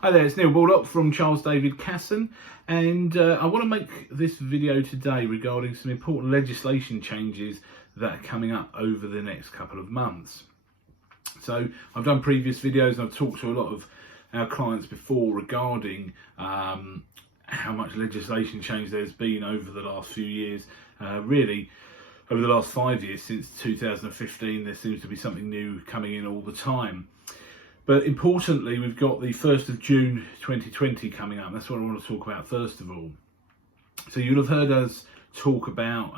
Hi there, it's Neil Baldock from Charles David Casson, and I want to make this video today regarding some important legislation changes that are coming up over the next couple of months. So I've done previous videos and I've talked to a lot of our clients before regarding how much legislation change there's been over the last few years. Really, over the last 5 years, since 2015, there seems to be something new coming in all the time. But importantly, we've got the 1st of June 2020 coming up. That's what I want to talk about first of all. So you'll have heard us talk about,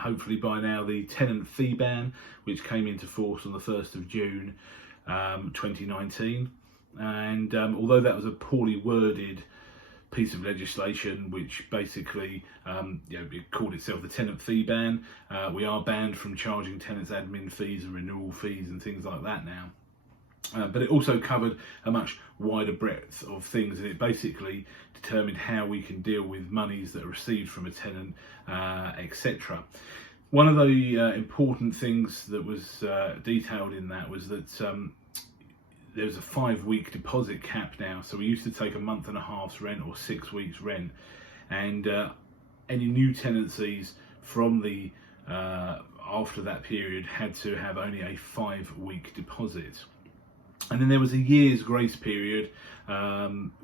hopefully by now, the Tenant Fee Ban, which came into force on the 1st of June 2019. And although that was a poorly worded piece of legislation, which basically it called itself the Tenant Fee Ban, we are banned from charging tenants admin fees and renewal fees and things like that now. But it also covered a much wider breadth of things, and it basically determined how we can deal with monies that are received from a tenant, etc. One of the important things that was detailed in that was that there's a 5-week deposit cap now. So we used to take a month and a half's rent or 6 weeks rent, and any new tenancies from the after that period had to have only a 5-week deposit. And then there was a year's grace period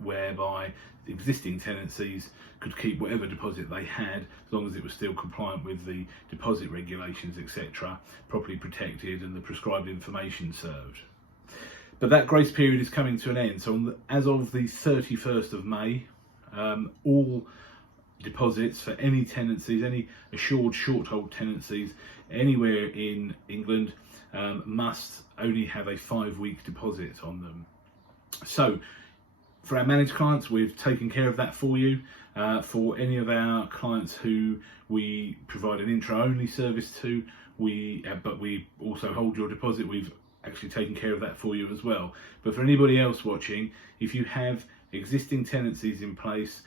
whereby existing tenancies could keep whatever deposit they had, as long as it was still compliant with the deposit regulations, etc., properly protected and the prescribed information served. But that grace period is coming to an end. So as of the 31st of May, all deposits for any tenancies, any assured short hold tenancies anywhere in England must only have a 5-week deposit on them. So for our managed clients, we've taken care of that for you. For any of our clients who we provide an intro-only service to, but we also hold your deposit, we've actually taken care of that for you as well. But for anybody else watching, if you have existing tenancies in place,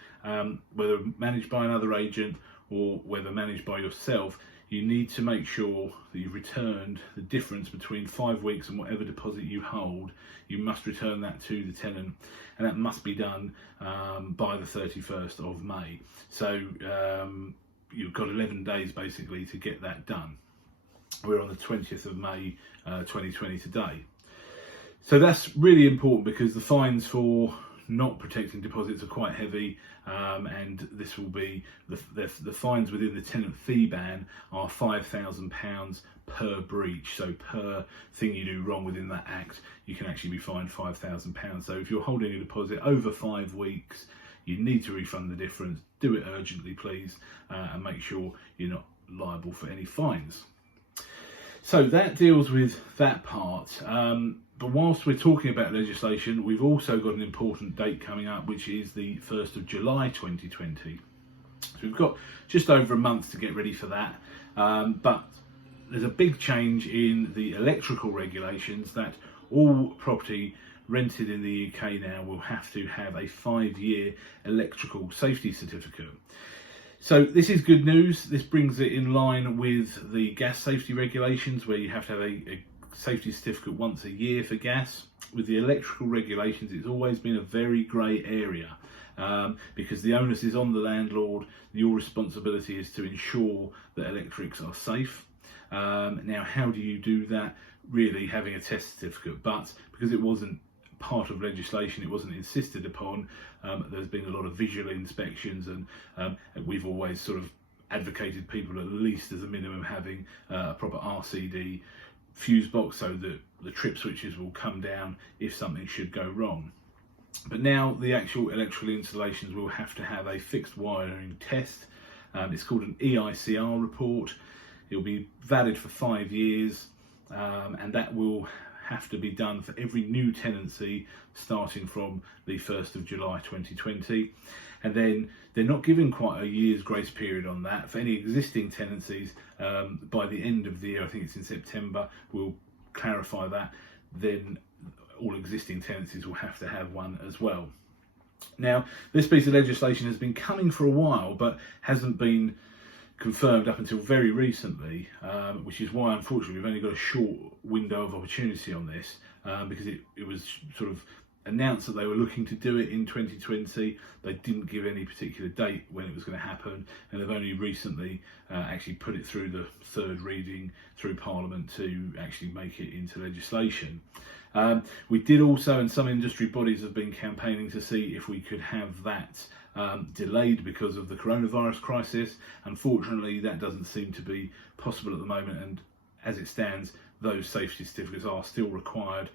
whether managed by another agent or whether managed by yourself, you need to make sure that you've returned the difference between 5 weeks and whatever deposit you hold. You must return that to the tenant, and that must be done by the 31st of May. So you've got 11 days basically to get that done. We're on the 20th of May 2020 today. So that's really important because the fines for not protecting deposits are quite heavy, and this will be the fines within the tenant fee ban are £5,000 per breach. So per thing you do wrong within that act, you can actually be fined £5,000. So if you're holding a deposit over 5 weeks, you need to refund the difference. Do it urgently, please, and make sure you're not liable for any fines. So that deals with that part. But whilst we're talking about legislation, we've also got an important date coming up, which is the 1st of July 2020. So we've got just over a month to get ready for that. But there's a big change in the electrical regulations that all property rented in the UK now will have to have a 5-year electrical safety certificate. So this is good news. This brings it in line with the gas safety regulations, where you have to have a safety certificate once a year for gas. With the electrical regulations, it's always been a very grey area because the onus is on the landlord. Your responsibility is to ensure that electrics are safe. Now, how do you do that? Really, having a test certificate, but because it wasn't part of legislation, it wasn't insisted upon, there's been a lot of visual inspections, and we've always sort of advocated people at least as a minimum having a proper RCD fuse box so that the trip switches will come down if something should go wrong. But now the actual electrical installations will have to have a fixed wiring test. It's called an EICR report. It'll be valid for 5 years, and that will have to be done for every new tenancy starting from the 1st of July 2020. And then they're not given quite a year's grace period on that. For any existing tenancies, by the end of the year, I think it's in September, we'll clarify that, then all existing tenancies will have to have one as well. Now, this piece of legislation has been coming for a while, but hasn't been confirmed up until very recently, which is why unfortunately we've only got a short window of opportunity on this, because it was sort of announced that they were looking to do it in 2020. They didn't give any particular date when it was going to happen, and they've only recently actually put it through the third reading through Parliament to actually make it into legislation. We did also, and some industry bodies have been campaigning to see if we could have that delayed because of the coronavirus crisis. Unfortunately, that doesn't seem to be possible at the moment, and as it stands, those safety certificates are still required,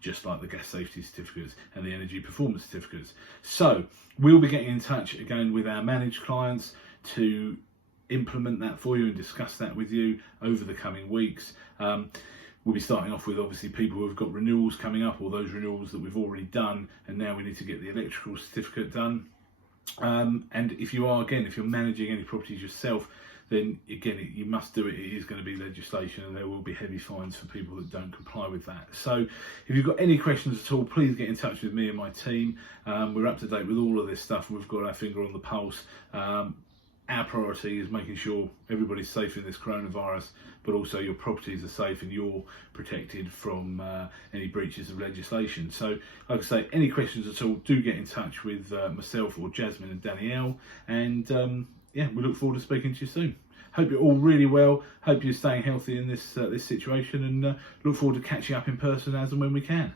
just like the gas safety certificates and the energy performance certificates. So we'll be getting in touch again with our managed clients to implement that for you and discuss that with you over the coming weeks. We'll be starting off with obviously people who have got renewals coming up, or those renewals that we've already done, and now we need to get the electrical certificate done. And if you are, again, if you're managing any properties yourself, then again, you must do it. It is going to be legislation, and there will be heavy fines for people that don't comply with that. So if you've got any questions at all, please get in touch with me and my team. We're up to date with all of this stuff. We've got our finger on the pulse. Our priority is making sure everybody's safe in this coronavirus, but also your properties are safe and you're protected from any breaches of legislation. So, like I say, any questions at all, do get in touch with myself or Jasmine and Danielle. And yeah, we look forward to speaking to you soon. Hope you're all really well. Hope you're staying healthy in this situation, and look forward to catching up in person as and when we can.